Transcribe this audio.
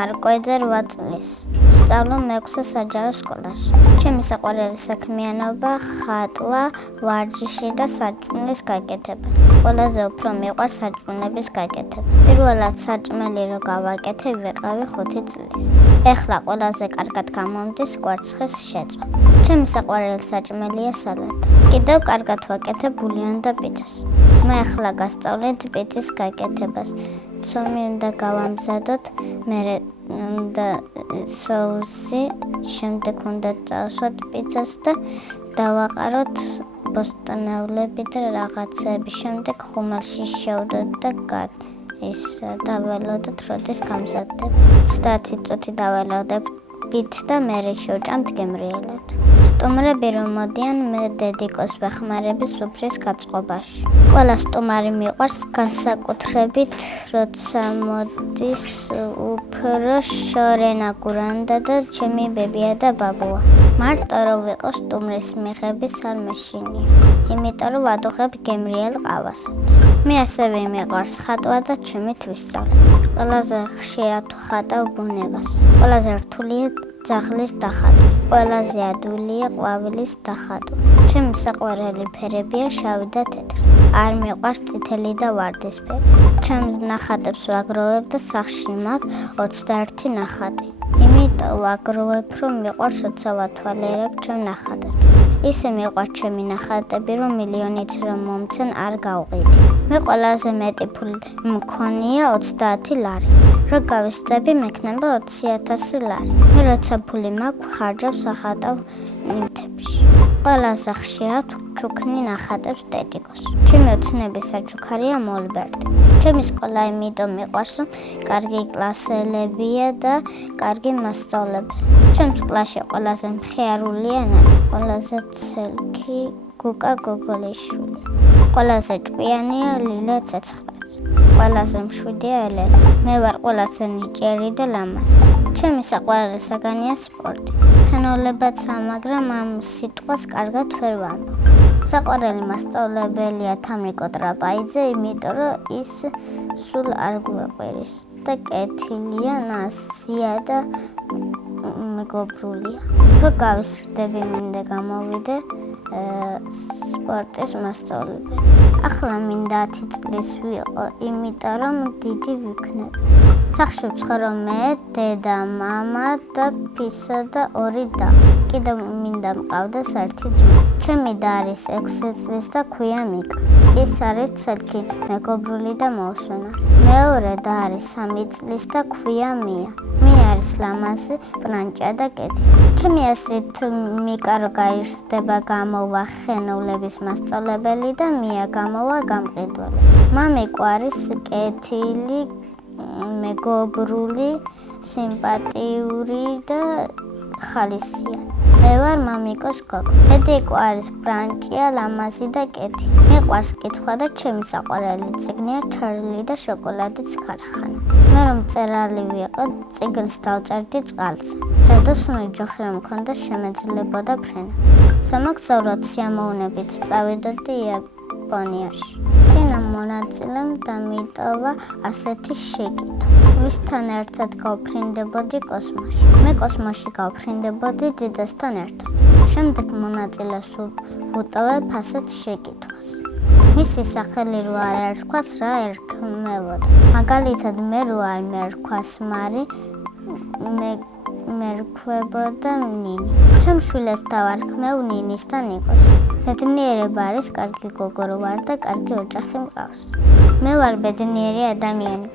მარკოიძე 8 წლის. ვსწავლობ მე-6 საჯარო სკოლაში. ჩემი საყვარელი საქმიანობა ხატვა, ვარჯიში და საჭმლის გაკეთება. ყველაზე უფრო მიყვარს საჭმლების გაკეთება. პირველად საჭმელი რო გავაკეთე, ვიყავი 5 წლის. ეხლა ყველაზე კარგად გამომდის კვერცხის შეწვა. ჩემი საყვარელი საჭმელია სალათა. კიდევ კარგად ვაკეთებ ბულიონს და პიცას. მე ახლა გასწავლეთ პიცის გაკეთებას. ცომი უნდა გავამზადოთ, მერე უნდა соуსი, შემდეგ უნდა წავსვათ პიცას და დავაყაროთ ბოსტნეულებით რაღაცები, შემდეგ ხუმალში შევდოთ და დაველოდოთ, როდის გამზადდება. 30 წუთი დაველოდებთ და მერე შევჭამთ გემრიელად. სტუმრები რომ მოდიან, მე დედიკოს ვეხმარები სუფრის გაწყობაში. ყველა სტუმარი მიყვარს განსაკუთრებით, როცა მოდის უფრო შორენა გურანდა და ჩემი ბებია და ბაბუა. მარტო რომ ვიყო სტუმრის მიღების არ მეშინია, იმიტომ რომ ვადუღებ გემრიელ ყავასაც. მე ასევე მიყვარს ხატვა და ჩემით ვისწავლე. ყველაზე ხშირად ვხატავ ბუნებას. ყველაზე რთულია ძაღლის დახატვა. ყველაზე ადვილია ყვავილის დახატვა. ჩემი საყვარელი ფერებია შავი და თეთრი. არ მიყვარს წითელი და ვარდისფერი. ჩემს ნახატებს ვაგროვებ და სახლში მაქვს 21 ნახატი. იმიტომ ვაგროვებ, რომ მიყვარს როცა ვათვალიერებ ჩემ ნახატებს. ისე მიყვარს ჩემი ნახატები, რომ მილიონიც რომ მომცენ არ გავყიდი. მე ყველაზე მეტი ფული მქონია 30 ლარი. რო გავისწრები, მექნება 20,000 ლარი. მე როცა ფული მაქვს, ხარჯავ სახატავ ნივთებში. ყველაზე ხშირად ვჩუქნი ნახატებს დედიკოს. ჩემი ოცნების საჩუქარია მოლბერტი. ჩემი სკოლა იმიტომ მიყვარს, რომ კარგი კლასელებია და კარგი მასწავლებელი. ჩემს კლასში ყველაზე მხიარულია ნატა, ყველაზე ცელქი გუკა გოგოლიშვილი. ყველაზე ჭკვიანია ლილა ცეცხლაძე. ყველაზე მშვიდია ელენა. მე ვარ ყველაზე ნიჭიერი და ლამაზი. ჩემი საყვარელი საგანია სპორტი. ხენოლებაცაა, მაგრამ ამ სიტყვას კარგად ვერ ვამბობ. საყვარელი მასწავლებელია თამრიკო ტრაპაიძე, იმიტომ რომ ის სულ არ გვეყვირის და კეთილია, ნაზია და მეგობრულია. რო გავისრდები, მინდა გამოვიდე სპორტის მასწავლებელი. ახლა მინდა 10 წლის ვიყო, იმიტომ რომ დიდი ვიქნები. სახლში ვცხოვრობ მე, დედა, მამა და ფისა და 2 და. კიდევ მინდა მყავდეს 1 ძმა. ჩემი და არის 6 წლის და ქვია მიკა. ის არის ცელქი, მეგობრული და მოუსვენარი. მეორე და არის 3 წლის და ქვია მია. მია არის ლამაზი, პრანჭა და კეთილი. ჩემი აზრით მიკა რო გაიზრდება, გამოვა ხენოვლების მასწავლებელი და მია გამოვა გამყიდველი. მამიკო არის კეთილი, მეგობრული, სიმპათიური და ხალისიანი. მე ვარ მამიკოს გოგო. დედიკო არის პრანჭია, ლამაზი და კეთილი. მიყვარს კითხვა და ჩემი საყვარელი წიგნია ჩარლი და შოკოლადის ქარხანა. მე რომ მწერალი ვიყო, წიგნს დავწერდი წყალზე. ჯადოსნური ჯოხი რომ მქონდა, შემეძლებოდა ფრენა. სამოგზაუროდ სიამოვნებით წავიდოდი იაპონიაში. წინა მონაწილემ დამიტოვა ასეთი შეკითხვა. ვისთან ერთად გავფრინდებოდი კოსმოსში? მე კოსმოსში გავფრინდებოდი დიდასთან ერთად. შემდეგ მონაწილეს ვუტოვებ ასეთ შეკითხვას. მისი სახელი რო არ ერქვას, რა ერქმევოდა? მაგალითად, მე რო არ მერქვას მარი, მერქვებოდა ნინი. ჩემ შვილებს დავარქმევ ნინის და ნიკოს. ბედნიერება არის კარგი გოგო რო ვარ და კარგი ოჯახი მყავს. მე ვარ ბედნიერი ადამიანი.